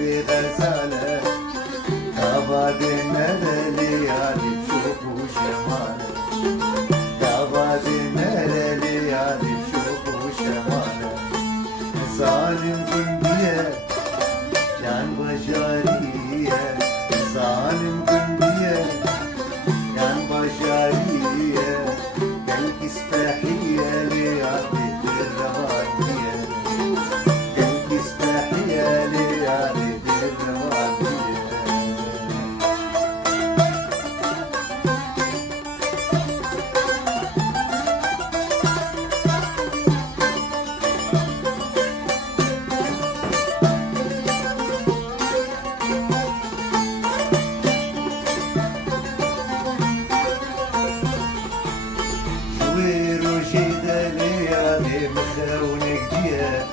بغزالة كاباد ملالي يعني بشوفوا شمالة كاباد ملالي يعني بشوفوا شمالة ظالم قنبية كان بشارية ظالم قنبية كان بشارية قلبي سفاحية ليعطي الرهانية قلبي سفاحية ليعطي الرهانية مخونك ديا